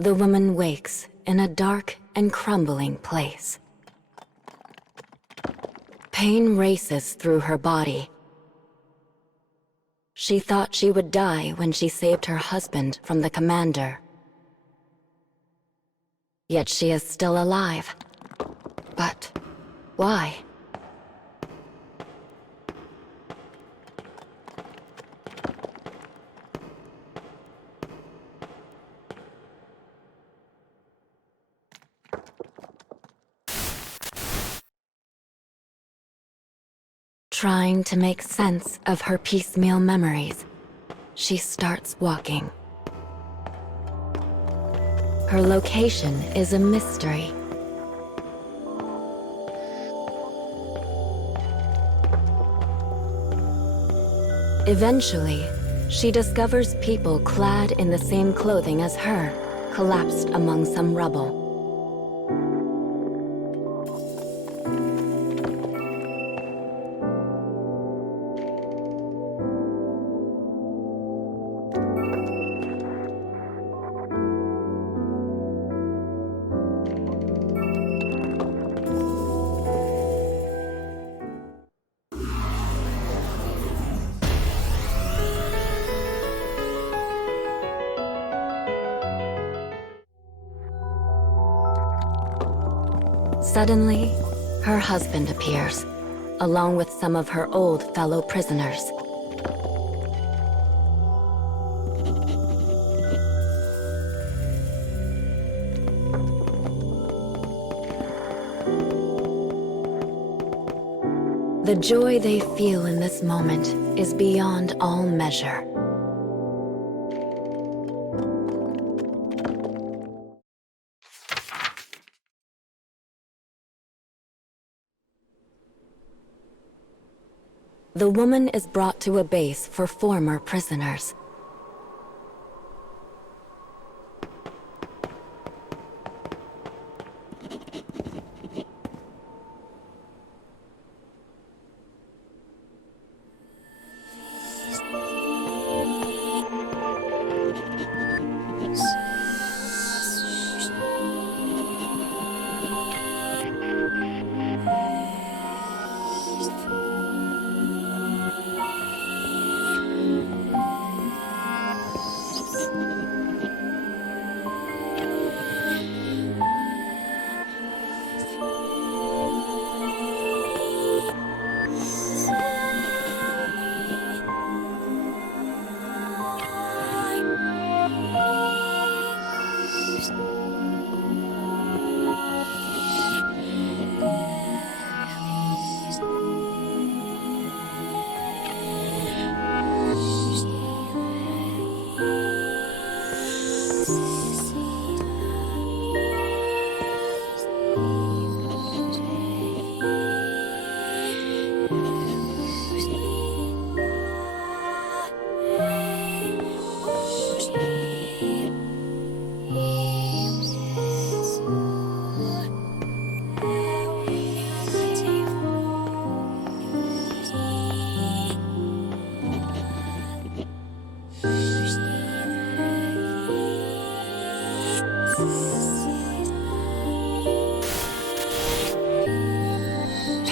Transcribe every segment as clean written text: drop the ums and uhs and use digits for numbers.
The woman wakes in a dark and crumbling place. Pain races through her body. She thought she would die when she saved her husband from the commander. Yet she is still alive. But why? Trying to make sense of her piecemeal memories, she starts walking. Her location is a mystery. Eventually, she discovers people clad in the same clothing as her, collapsed among some rubble. Suddenly, her husband appears, along with some of her old fellow prisoners. The joy they feel in this moment is beyond all measure. The woman is brought to a base for former prisoners.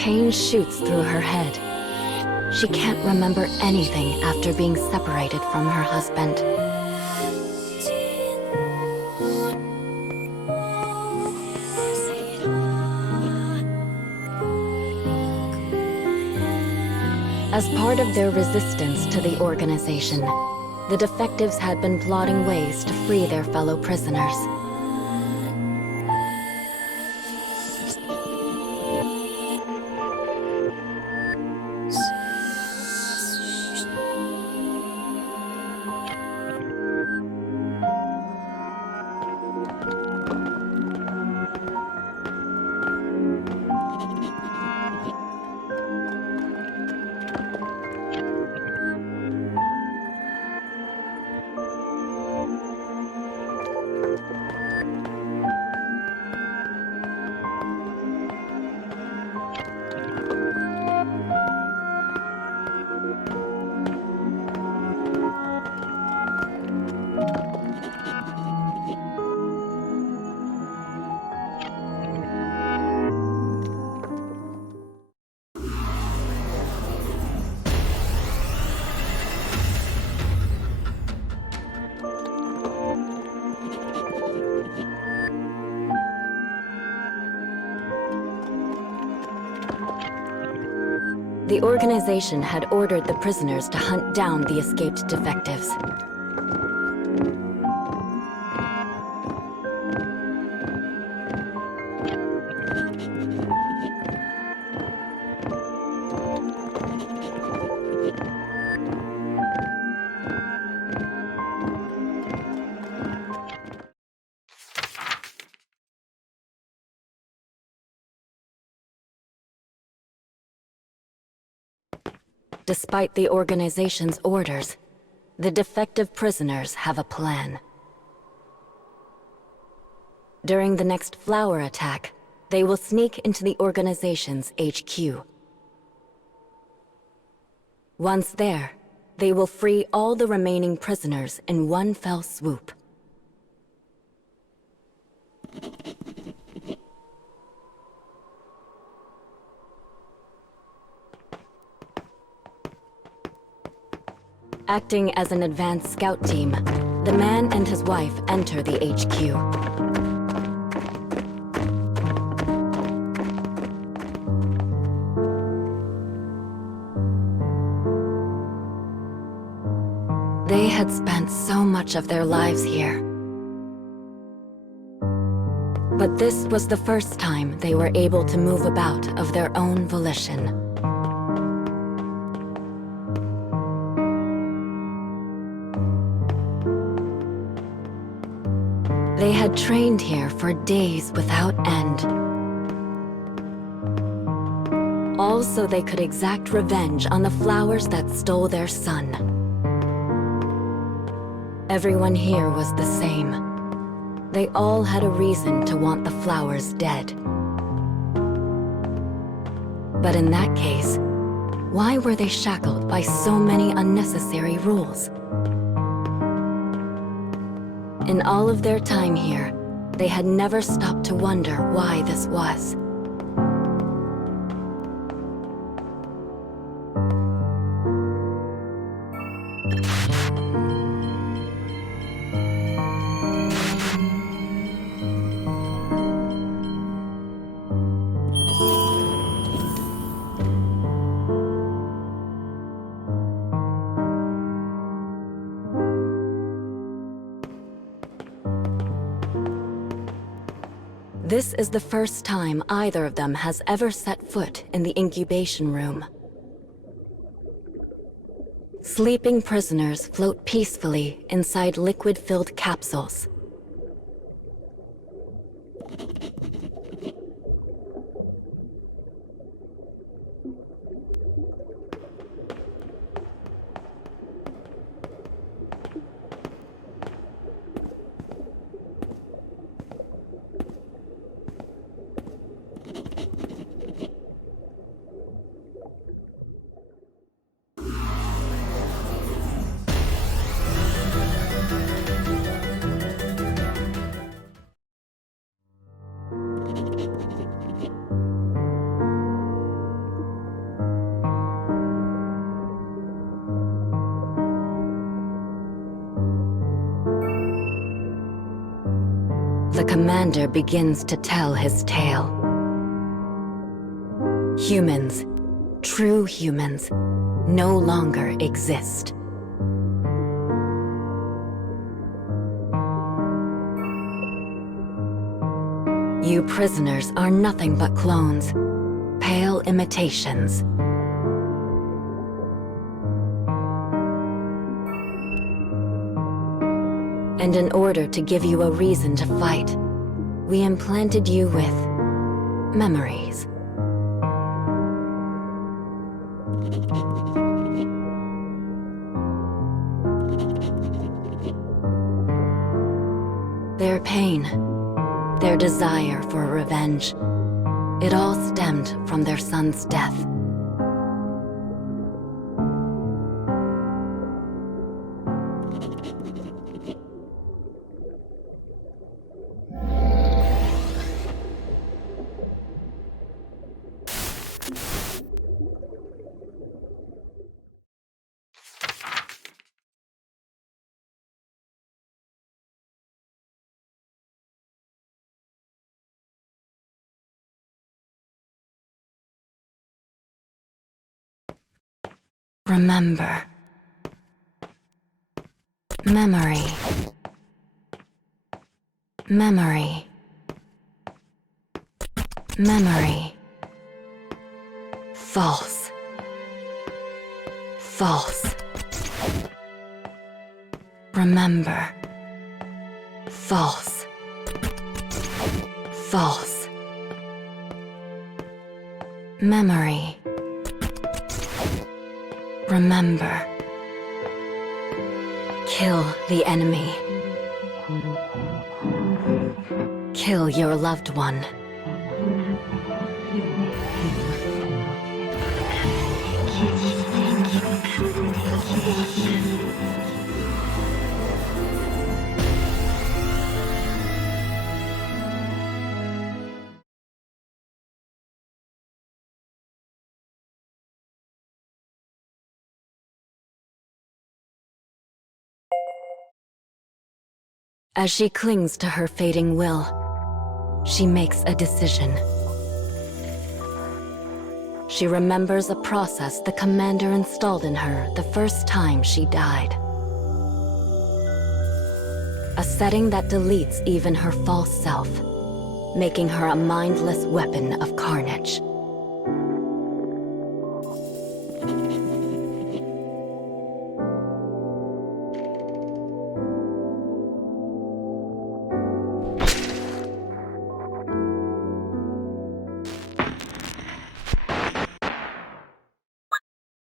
Pain shoots through her head. She can't remember anything after being separated from her husband. As part of their resistance to the organization, the defectives had been plotting ways to free their fellow prisoners. The organization had ordered the prisoners to hunt down the escaped defectives. Despite the organization's orders, the defective prisoners have a plan. During the next flower attack, they will sneak into the organization's HQ. Once there, they will free all the remaining prisoners in one fell swoop. Acting as an advanced scout team, the man and his wife enter the HQ. They had spent so much of their lives here. But this was the first time they were able to move about of their own volition. They had trained here for days without end. All so they could exact revenge on the flowers that stole their son. Everyone here was the same. They all had a reason to want the flowers dead. But in that case, why were they shackled by so many unnecessary rules? In all of their time here, they had never stopped to wonder why this was. This is the first time either of them has ever set foot in the incubation room. Sleeping prisoners float peacefully inside liquid-filled capsules. The commander begins to tell his tale. Humans, true humans, no longer exist. You prisoners are nothing but clones, pale imitations. And in order to give you a reason to fight, we implanted you with memories. Their pain, their desire for revenge, it all stemmed from their son's death. Remember. Memory. Memory. Memory. False. False. Remember. False. False. Memory. Remember. Kill the enemy. Kill your loved one. As she clings to her fading will, she makes a decision. She remembers a process the commander installed in her the first time she died. A setting that deletes even her false self, making her a mindless weapon of carnage.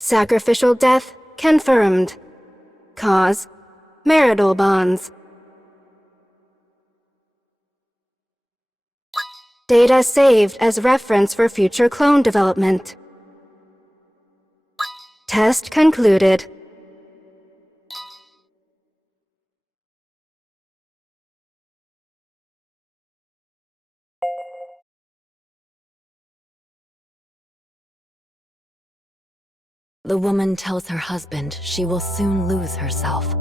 Sacrificial death confirmed. Cause: marital bonds. Data saved as reference for future clone development. Test concluded. The woman tells her husband she will soon lose herself.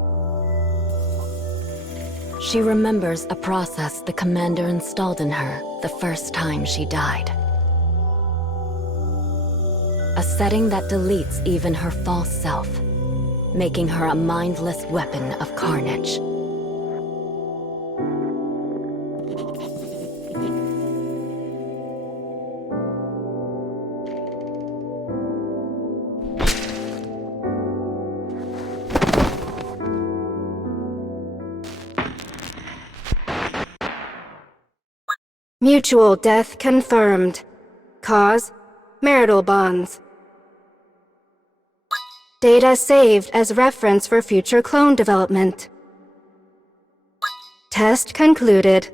She remembers a process the commander installed in her the first time she died. A setting that deletes even her false self, making her a mindless weapon of carnage. Mutual death confirmed. Cause: marital bonds. Data saved as reference for future clone development. Test concluded.